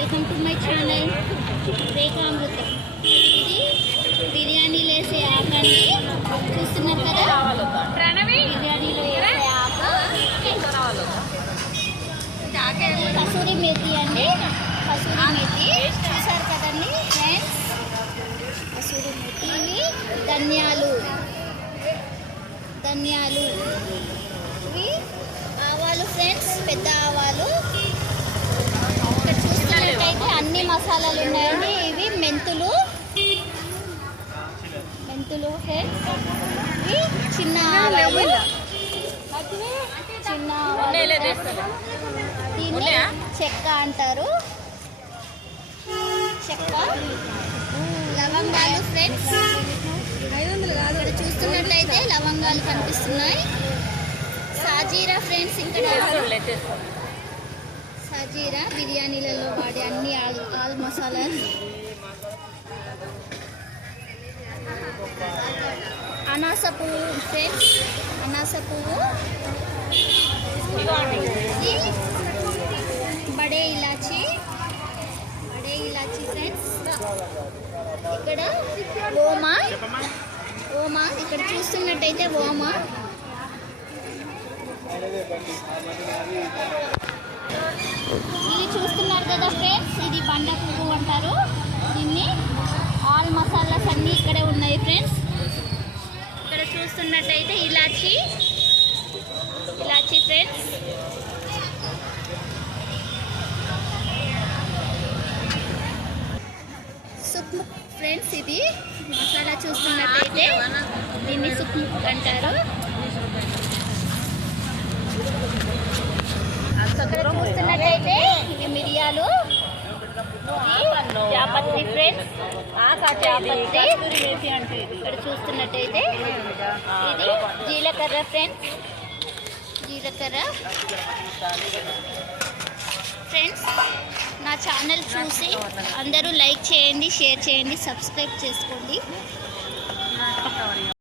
Welcome to my channel Rekhamrutham. ఇది బిర్యానీలో వేసే ఆకండి, చూస్తున్నారు కదా. బిర్యానీలో వేసే ఆకు కసూరి మేతి అండి. కసూరి మేతి చూసారు కదండి ఫ్రెండ్స్. కసూరి మేతి, ఇవి ధనియాలు, ఇవి ఆవాలు ఫ్రెండ్స్, పెద్ద ఆవాలు. ఇక్కడ చూస్తున్నట్టయితే అన్ని మసాలాలు ఉన్నాయండి. ఇవి మెంతులు ఫ్రెండ్స్. ఇవి చిన్న ఆవాలు, దీన్ని చెక్క అంటారు. చెక్క, లవంగాలు ఫ్రెండ్స్. ఇక్కడ చూస్తున్నట్లయితే లవంగాలు కనిపిస్తున్నాయి. సాజీరా ఫ్రెండ్స్, ఇక్కడ సాజీరా బిర్యానీలలో వాడే అన్ని ఆల్ మసాలాలు. అనాస పువ్వు ఫ్రెండ్స్, అనాస పువ్వు. బడే ఇలాచి ఫ్రెండ్స్. ఇక్కడ ఓమా, ఇక్కడ చూస్తున్నట్టయితే ఓమా. ఇది చూస్తున్నారు కదా ఫ్రెండ్స్, ఇది బండ పువ్వు అంటారు దీన్ని. ఆల్ మసాలాస్ అన్నీ ఇక్కడే ఉన్నాయి ఫ్రెండ్స్. ఇక్కడ చూస్తున్నట్టయితే ఇలాచి ఫ్రెండ్స్. సుక్ముక్ ఫ్రెండ్స్, ఇది మసాలా చూస్తున్నట్టయితే దీన్ని సుక్ముక్ అంటారు. ఇక్కడ చూస్తున్నట్టయితే ఇవి మిరియాలు, జాపత్రి ఫ్రెండ్స్. ఇక్కడ చూస్తున్నట్టయితే ఇది జీలకర్ర ఫ్రెండ్స్, ఫ్రెండ్స్. నా ఛానల్ చూసి అందరూ లైక్ చేయండి, షేర్ చేయండి, సబ్స్క్రైబ్ చేసుకోండి.